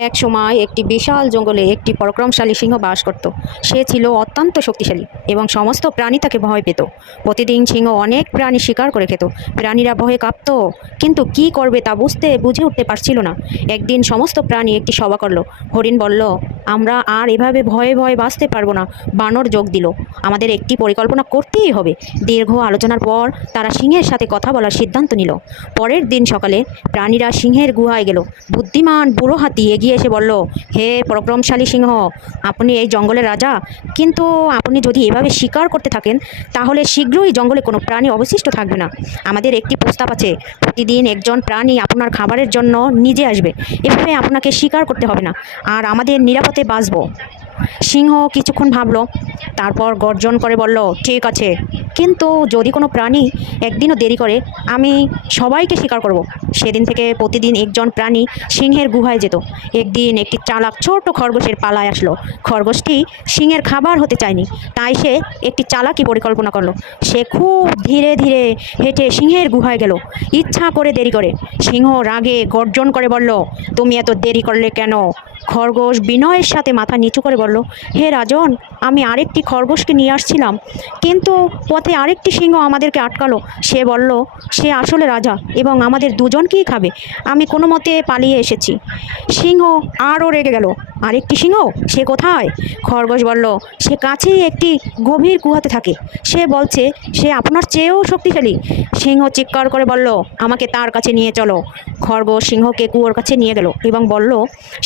এক সময় একটি বিশাল জঙ্গলে একটি পরাক্রমশালী সিংহ বাস করত। সে ছিল অত্যন্ত শক্তিশালী এবং সমস্ত প্রাণী তাকে ভয় পেত। প্রতিদিন সিংহ অনেক প্রাণী শিকার করে খেত। প্রাণীরা ভয়ে কাঁপত, কিন্তু কি করবে তা বুঝে উঠতে পারছিল না। একদিন সমস্ত প্রাণী একটি সভা করলো। হরিণ বলল, আমরা আর এভাবে ভয়ে ভয়ে বাঁচতে পারবো না। বানর যোগ দিল, আমাদের একটি পরিকল্পনা করতেই হবে। দীর্ঘ আলোচনার পর তারা সিংহের সাথে কথা বলার সিদ্ধান্ত নিল। পরের দিন সকালে প্রাণীরা সিংহের গুহায় গেল। বুদ্ধিমান বুড়ো হাতি এগিয়ে এসে বলল, হে পরাক্রমশালী সিংহ, আপনি এই জঙ্গলের রাজা, কিন্তু আপনি যদি এভাবে শিকার করতে থাকেন তাহলে শীঘ্রই জঙ্গলে কোনো প্রাণী অবশিষ্ট থাকবে না। আমাদের একটি প্রস্তাব আছে, প্রতিদিন একজন প্রাণী আপনার খাবারের জন্য নিজে আসবে। এভাবে আপনাকে শিকার করতে হবে না, আর আমাদের নিরাপদে বাঁচবো। সিংহ কিছুক্ষণ ভাবলো, তারপর গর্জন করে বলল, ঠিক আছে, কিন্তু যদি কোনো প্রাণী একদিনও দেরি করে আমি সবাইকে শিকার করব। সেদিন থেকে প্রতিদিন একজন প্রাণী সিংহের গুহায় যেত। একদিন একটি চালাক ছোট খরগোশের পালায় আসলো। খরগোশটি সিংহের খাবার হতে চায়নি, তাই সে একটি চালাকি পরিকল্পনা করলো। সে খুব ধীরে ধীরে হেঁটে সিংহের গুহায় গেল, ইচ্ছা করে দেরি করে। সিংহ রাগে গর্জন করে বলল, তুমি এত দেরি করলে কেন? খরগোশ বিনয়ের সাথে মাথা নিচু করে বলল, হে রাজন, আমি আরেকটি খরগোশকে নিয়ে আসছিলাম, কিন্তু পথে আরেকটি সিংহ আমাদেরকে আটকালো। সে বলল সে আসলে রাজা এবং আমাদের দুজনকেই খাবে। আমি কোনো মতে পালিয়ে এসেছি। সিংহ আরও রেগে গেল, আরেকটি সিংহ? সে কোথায়? খরগোশ বলল, সে কাছেই একটি গভীর গুহাতে থাকে। সে বলছে সে আপনার চেয়েও শক্তিশালী। সিংহ চিৎকার করে বলল, আমাকে তার কাছে নিয়ে চলো। খরগোশ সিংহকে কুয়োর কাছে নিয়ে গেল এবং বলল,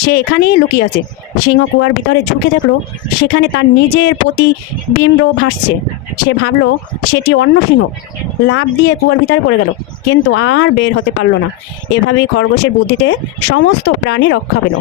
সে এখানেই লুকিয়ে আছে। সিংহ কুয়ার ভিতরে ঝুঁকে দেখলো সেখানে তার নিজের প্রতিবিম্ব ভাসছে। সে ভাবলো সেটি অন্য সিংহ। লাফ দিয়ে কুয়ার ভিতরে পড়ে গেল, কিন্তু আর বের হতে পারল না। এভাবেই খরগোশের বুদ্ধিতে সমস্ত প্রাণী রক্ষা পেল।